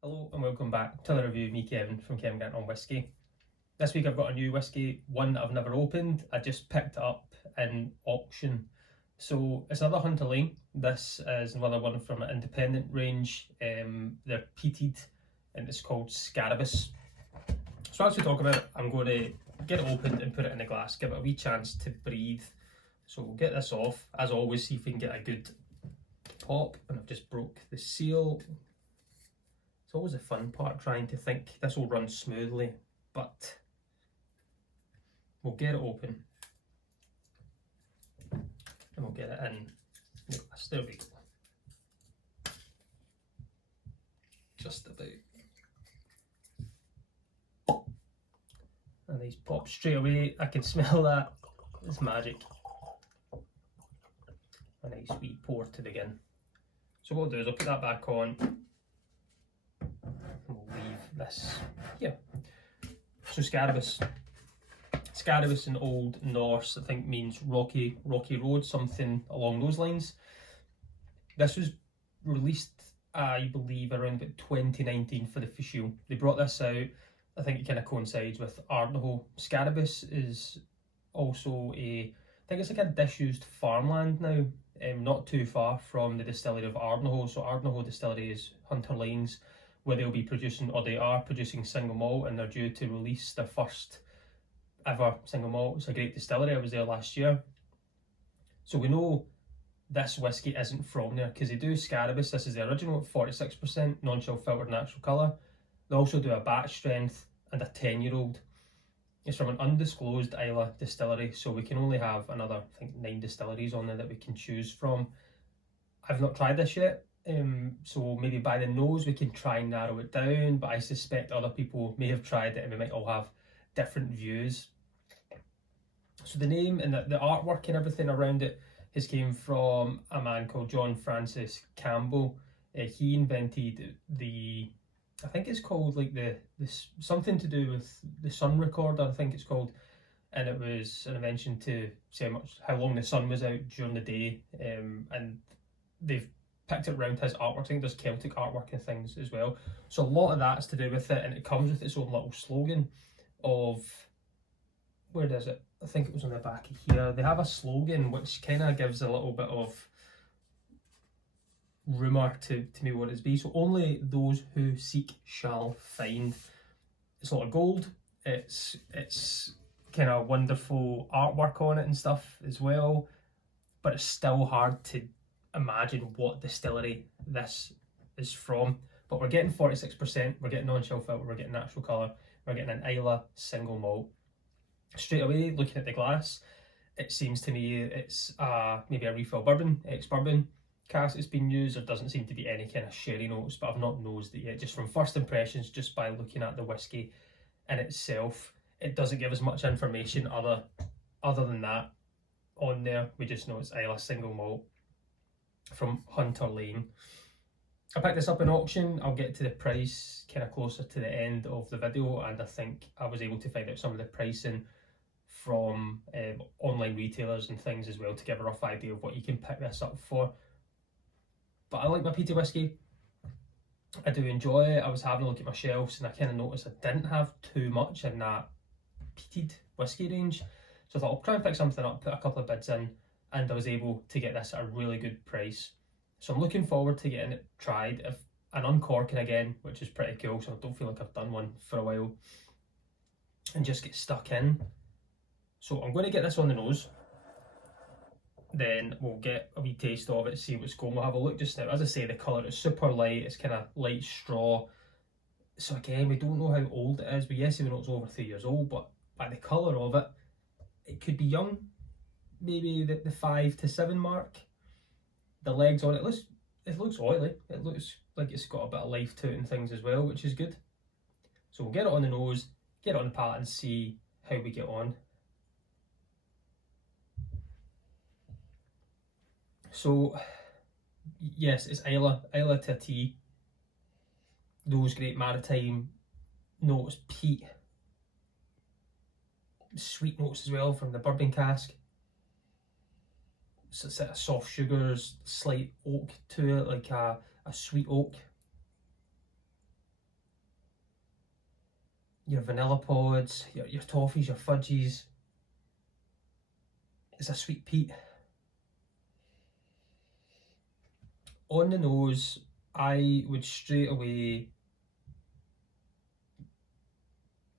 Hello and welcome back to the review of me, Kevin, from Kevin Getting on Whisky. This week I've got a new whisky, one that I've never opened. I just picked it up in auction. So it's another Hunter Laing. This is another one from an independent range. They're peated and it's called Scarabus. So as we talk about it, I'm going to get it opened and put it in a glass, give it a wee chance to breathe. So we'll get this off. As always, see if we can get a good pop. And I've just broke the seal. It's always a fun part, trying to think this will run smoothly, but we'll get it open and we'll get it in the glass. There we go. Just about. And these pop straight away. I can smell that. It's magic. A nice wee pour to begin. So what I'll do is I'll put that back on. We'll leave this here. So Scarabus. Scarabus in Old Norse, I think, means rocky road, something along those lines. This was released, I believe, around about 2019 for the official. They brought this out. I think it kind of coincides with Ardnahoe. Scarabus is also I think it's like a disused farmland now, not too far from the distillery of Ardnahoe. So Ardnahoe distillery is Hunter Laing's, where they'll be producing, or they are producing, single malt, and they're due to release their first ever single malt. It's a great distillery. I was there last year. So we know this whisky isn't from there because they do Scarabus. This is the original, 46% non-chill filtered natural colour. They also do a batch strength and a 10-year-old. It's from an undisclosed Islay distillery, so we can only have another, I think, 9 distilleries on there that we can choose from. I've not tried this yet. So maybe by the nose we can try and narrow it down, but I suspect other people may have tried it and we might all have different views. So the name and the artwork and everything around it has came from a man called John Francis Campbell. He invented I think it's called like this something to do with the sun recorder, I think it's called, and it was an invention to say how long the sun was out during the day, and they've picked it around his artwork. I think there's Celtic artwork and things as well. So a lot of that's to do with it, and it comes with its own little slogan of, where does it? I think it was on the back of here. They have a slogan which kind of gives a little bit of rumour to me what it's be. So only those who seek shall find. It's a lot of gold. It's kind of wonderful artwork on it and stuff as well, but it's still hard to imagine what distillery this is from. But we're getting 46%, we're getting non-chill filter, we're getting natural colour, we're getting an Islay single malt. Straight away, looking at the glass, it seems to me it's maybe a refill bourbon, ex-bourbon cask that's been used. There doesn't seem to be any kind of sherry notes, but I've not nosed it yet. Just from first impressions, just by looking at the whisky in itself, it doesn't give us much information other than that on there. We just know it's Islay single malt from Hunter Laing. I picked this up in auction. I'll get to the price kind of closer to the end of the video, and I think I was able to find out some of the pricing from online retailers and things as well to give a rough idea of what you can pick this up for. But I like my peated whisky. I do enjoy it. I was having a look at my shelves and I kind of noticed I didn't have too much in that peated whisky range. So I thought I'll try and pick something up, put a couple of bids in, and I was able to get this at a really good price. So I'm looking forward to getting it tried and uncorking again, which is pretty cool. So I don't feel like I've done one for a while, and just get stuck in. So I'm going to get this on the nose. Then we'll get a wee taste of it, see what's going. We'll have a look just now. As I say, the colour is super light. It's kind of light straw. So again, we don't know how old it is. But yes, we know it's over 3 years old. But by the colour of it, it could be young. Maybe the 5 to 7 mark. The legs on it looks oily. It looks like it's got a bit of life to it and things as well, which is good. So we'll get it on the nose, get it on the palate, and see how we get on. So yes, it's Islay to a T. Those great maritime notes, peat, sweet notes as well from the bourbon cask. So it's a soft sugars, slight oak to it, like a sweet oak. your vanilla pods, your toffees, your fudgies. It's a sweet peat. On the nose, I would straight away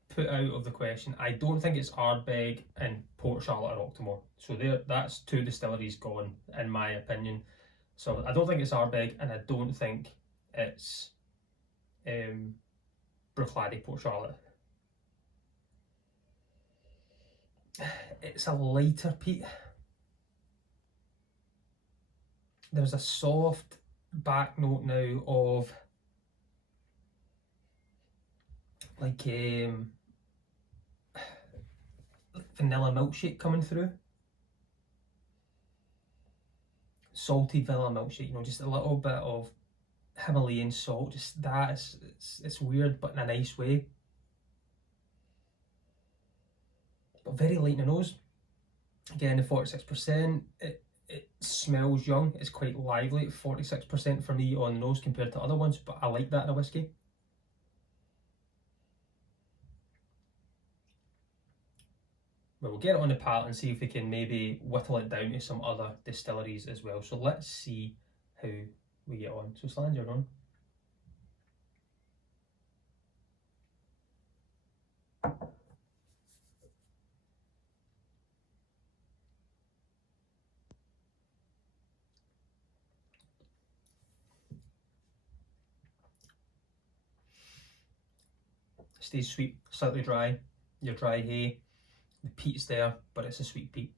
put out of the question. I don't think it's Ardbeg and Port Charlotte or Octomore. So that's two distilleries gone, in my opinion. So I don't think it's Ardbeg, and I don't think it's Bruichladdich Port Charlotte. It's a lighter peat. There's a soft back note now of like vanilla milkshake coming through. Salted vanilla milkshake, you know, just a little bit of Himalayan salt, just that. It's weird, but in a nice way. But very light in the nose. Again, the 46%, it smells young. It's quite lively at 46% for me on the nose compared to other ones, but I like that in a whiskey. But we'll get it on the palate and see if we can maybe whittle it down to some other distilleries as well. So let's see how we get on. So Slán, you're on. Stays sweet, slightly dry. Your dry hay, the peat's there, but it's a sweet peat.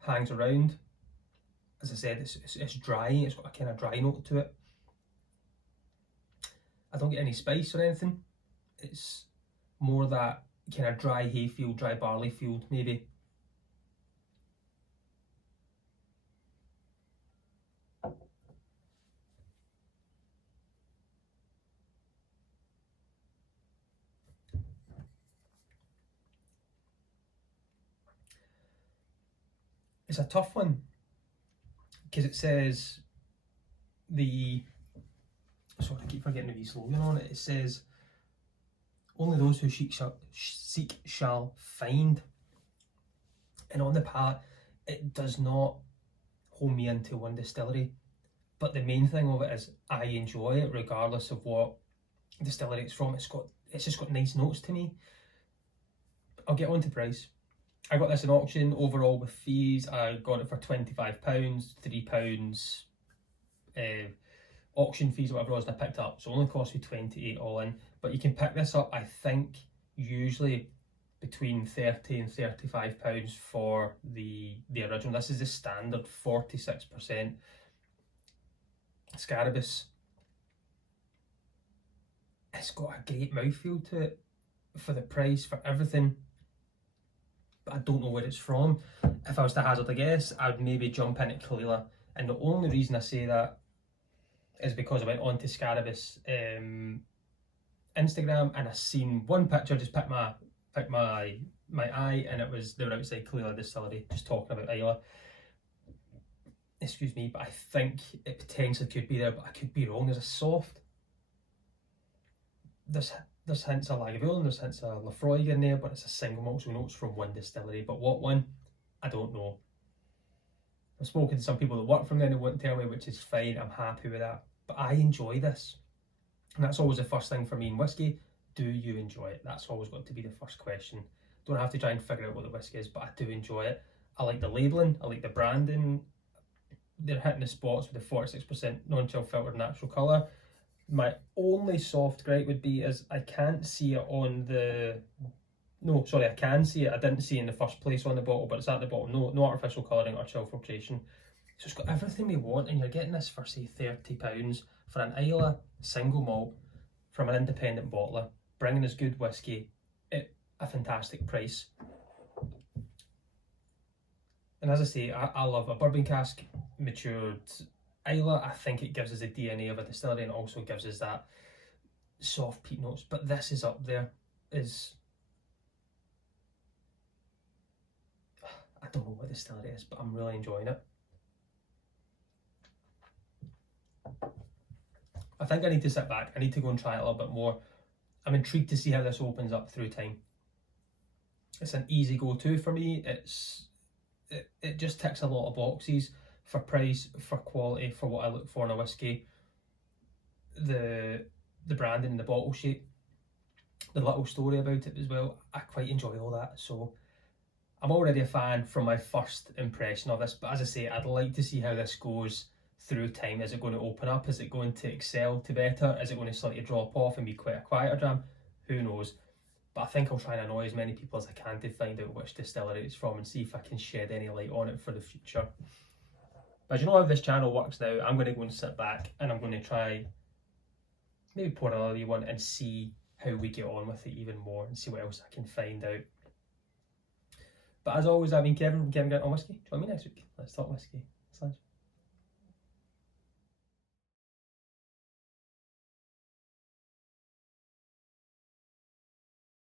Hangs around. As I said, it's dry. It's got a kind of dry note to it. I don't get any spice or anything. It's more that kind of dry hay field, dry barley field, maybe. It's a tough one because it says sorry, I keep forgetting the wee slogan on it. It says only those who seek shall find, and on the palate it does not home me into one distillery, but the main thing of it is I enjoy it regardless of what distillery it's from. It's just got nice notes to me. I'll get on to price. I got this in auction overall with fees. I got it for £25, £3 auction fees, whatever it was, and I picked it up. So it only cost me 28 all in. But you can pick this up, I think, usually between £30 and £35 for the original. This is the standard 46% Scarabus. It's got a great mouthfeel to it for the price, for everything. But I don't know where it's from. If I was to hazard a guess, I'd maybe jump into Kalila. And the only reason I say that is because I went on to Scarabus Instagram and I seen one picture just pick my eye, and they were outside Kalila Distillery just talking about Islay. Excuse me, but I think it potentially could be there, but I could be wrong. There's a soft. There's hints of Lagavulin, there's hints of Lafroig in there, but it's a single malt, so notes from one distillery. But what one? I don't know. I've spoken to some people that work from there and they won't tell me, which is fine. I'm happy with that. But I enjoy this. And that's always the first thing for me in whiskey. Do you enjoy it? That's always got to be the first question. Don't have to try and figure out what the whiskey is, but I do enjoy it. I like the labelling, I like the branding. They're hitting the spots with the 46% non-chill filtered natural colour. My only soft gripe would be is I can't see it on the... No, sorry, I can see it. I didn't see it in the first place on the bottle, but it's at the bottom. No artificial colouring or chill filtration. So it's got everything we want, and you're getting this for, say, £30 for an Islay single malt from an independent bottler, bringing us good whiskey at a fantastic price. And as I say, I love a bourbon cask matured Islay. I think it gives us the DNA of a distillery and also gives us that soft peat notes. But this is up there. I don't know what distillery it is, but I'm really enjoying it. I think I need to sit back. I need to go and try it a little bit more. I'm intrigued to see how this opens up through time. It's an easy go-to for me. It just ticks a lot of boxes for price, for quality, for what I look for in a whiskey. The branding, the bottle shape, the little story about it as well. I quite enjoy all that. So I'm already a fan from my first impression of this, but as I say, I'd like to see how this goes through time. Is it going to open up? Is it going to excel to better? Is it going to slightly drop off and be quite a quieter dram? Who knows? But I think I'll try and annoy as many people as I can to find out which distillery it's from and see if I can shed any light on it for the future. But as you know how this channel works now, I'm going to go and sit back and I'm going to try maybe pour another wee one and see how we get on with it even more and see what else I can find out. But as always, I've been Kevin from Kevin Grant on Whisky. Join me next week. Let's talk whiskey. Thanks.